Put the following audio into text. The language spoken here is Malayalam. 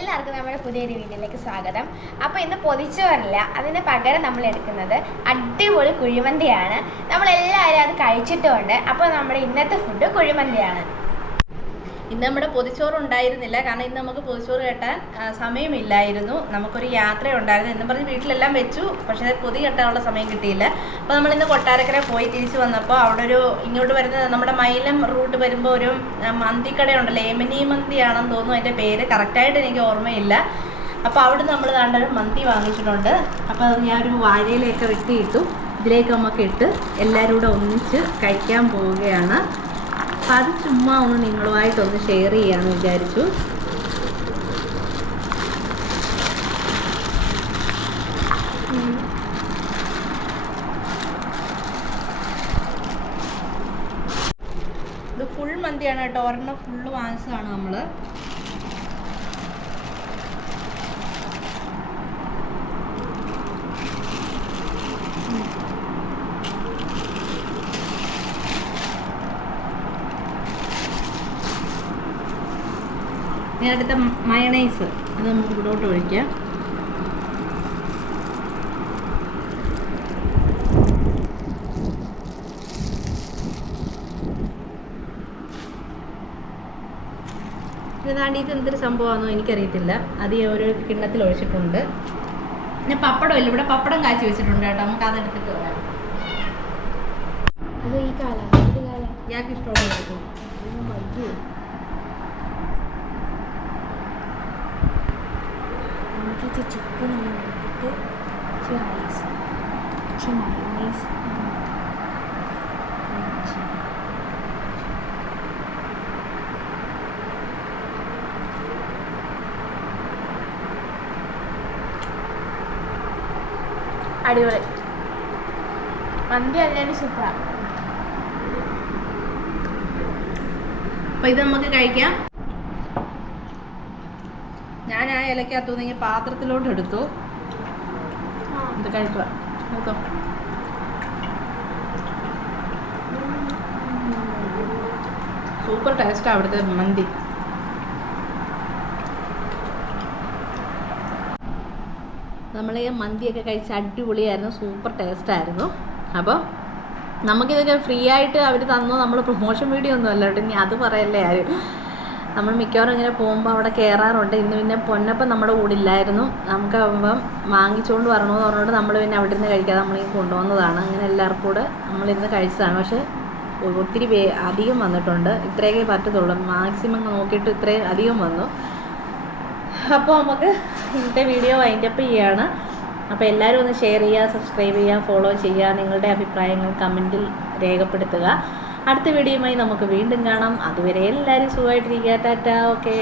എല്ലാവർക്കും നമ്മുടെ പുതിയൊരു വീഡിയോയിലേക്ക് സ്വാഗതം. അപ്പോൾ ഇന്ന് പൊതിച്ചോറില്ല അതിന് പകരം നമ്മൾ എടുക്കുന്നത് അടിപൊളി കുഴിമന്തിയാണ്. നമ്മളെല്ലാവരും അത് കഴിച്ചിട്ടുമുണ്ട്. അപ്പോൾ നമ്മുടെ ഇന്നത്തെ ഫുഡ് കുഴിമന്തിയാണ്. ഇന്ന് നമ്മുടെ പൊതിച്ചോറ് ഉണ്ടായിരുന്നില്ല. കാരണം ഇന്ന് നമുക്ക് പൊതിച്ചോറ് കെട്ടാൻ സമയമില്ലായിരുന്നു. നമുക്കൊരു യാത്ര ഉണ്ടായിരുന്നു. എന്ന് പറഞ്ഞ് വീട്ടിലെല്ലാം വെച്ചു. പക്ഷേ പൊതി കെട്ടാനുള്ള സമയം കിട്ടിയില്ല. അപ്പോൾ നമ്മൾ ഇന്ന് കൊട്ടാരക്കര പോയി തിരിച്ചു വന്നപ്പോൾ അവിടെ ഒരു ഇങ്ങോട്ട് വരുന്ന നമ്മുടെ മൈലം റൂട്ട് വരുമ്പോൾ ഒരു മന്തിക്കടയുണ്ടല്ലോ. ഏമനി മന്തിയാണെന്ന് തോന്നുന്നു. അതിന്റെ പേര് കറക്റ്റായിട്ട് എനിക്ക് ഓർമ്മയില്ല. അപ്പോൾ അവിടെ നമ്മൾ കണ്ടൊരു മന്തി വാങ്ങിച്ചിട്ടുണ്ട്. അപ്പോൾ അത് ഞാൻ ഒരു വാഴയിലേക്ക് വെട്ടിയിട്ടു. ഇതിലേക്ക് നമുക്ക് ഇട്ട് എല്ലാവരും കൂടെ ഒന്നിച്ച് കഴിക്കാൻ പോവുകയാണ്. അപ്പം അത് ചുമ്മാ ഒന്ന് നിങ്ങളുമായിട്ടൊന്ന് ഷെയർ ചെയ്യാമെന്ന് വിചാരിച്ചു. ഇത് ഫുൾ മന്തിയാണ് കേട്ടോ. ഒരെണ്ണം ഫുള്ള് വാങ്ങിച്ചതാണ് നമ്മൾ ഇനി അടുത്ത മയണൈസ് അത് നമുക്ക് ഇവിടോട്ട് ഒഴിക്കാം. ഇതാണ്ടി ഇത് എന്തൊരു സംഭവമാണെന്നോ എനിക്കറിയത്തില്ല. അത് ഈ ഒരു കിണ്ണത്തിൽ ഒഴിച്ചിട്ടുണ്ട്. പിന്നെ പപ്പടം ഇല്ല. ഇവിടെ പപ്പടം കാച്ചി വെച്ചിട്ടുണ്ട് കേട്ടോ. നമുക്ക് അതെടുത്തിട്ട് വരാം. അത് ഈ കാലം ഇയാൾക്ക് ഇഷ്ടമുള്ള ഇത് ചിക്കൻ എടുത്തിട്ട് റൈസ് പക്ഷെ മയോണൈസ് അടിപൊളി. മന്തി അല്ലാണ്ട് സൂപ്പറാണ് അപ്പൊ ഇത് നമുക്ക് കഴിക്കാം. ഞാൻ ആ ഇലക്കകത്തു നിന്ന് പാത്രത്തിലോട്ട് എടുത്തു. ഇത് കഴിക്കുക. നോക്കാം സൂപ്പർ ടേസ്റ്റാണ് അവിടുത്തെ മന്തി. നമ്മൾ ഈ മന്തിയൊക്കെ കഴിച്ച് അടിപൊളിയായിരുന്നു. സൂപ്പർ ടേസ്റ്റായിരുന്നു. അപ്പോൾ നമുക്കിതൊക്കെ ഫ്രീ ആയിട്ട് അവർ തന്നു. നമ്മൾ പ്രൊമോഷൻ വീഡിയോ ഒന്നും അല്ല കേട്ടോ. ഇനി അത് പറയല്ലേ ആരും? നമ്മൾ മിക്കവാറും ഇങ്ങനെ പോകുമ്പോൾ അവിടെ കയറാറുണ്ട് ഇന്ന് പിന്നെ പൊന്നപ്പം നമ്മുടെ കൂടെ ഇല്ലായിരുന്നു നമുക്ക് ആകുമ്പം വാങ്ങിച്ചുകൊണ്ട് വരണമെന്ന് പറഞ്ഞുകൊണ്ട് നമ്മൾ പിന്നെ അവിടെ നിന്ന് കഴിക്കാതെ നമ്മളിങ്ങനെ കൊണ്ടുവന്നതാണ്. അങ്ങനെ എല്ലാവർക്കും കൂടെ നമ്മളിരുന്ന് കഴിച്ചതാണ്. പക്ഷേ ഒത്തിരി പേ അധികം വന്നിട്ടുണ്ട്. ഇത്രയൊക്കെ പറ്റത്തുള്ളൂ. മാക്സിമം നോക്കിയിട്ട് ഇത്രയും അധികം വന്നു. അപ്പോൾ നമുക്ക് ഇന്നത്തെ വീഡിയോ വൈൻഡപ്പ് ചെയ്യാണ്. അപ്പോൾ എല്ലാവരും ഒന്ന് ഷെയർ ചെയ്യുക സബ്സ്ക്രൈബ് ചെയ്യുക ഫോളോ ചെയ്യുക നിങ്ങളുടെ അഭിപ്രായങ്ങൾ കമന്റിൽ രേഖപ്പെടുത്തുക. അടുത്ത വീഡിയോയുമായി നമുക്ക് വീണ്ടും കാണാം. അതുവരെ എല്ലാവരും സുഖമായിട്ടിരിക്കുക. Tata okay.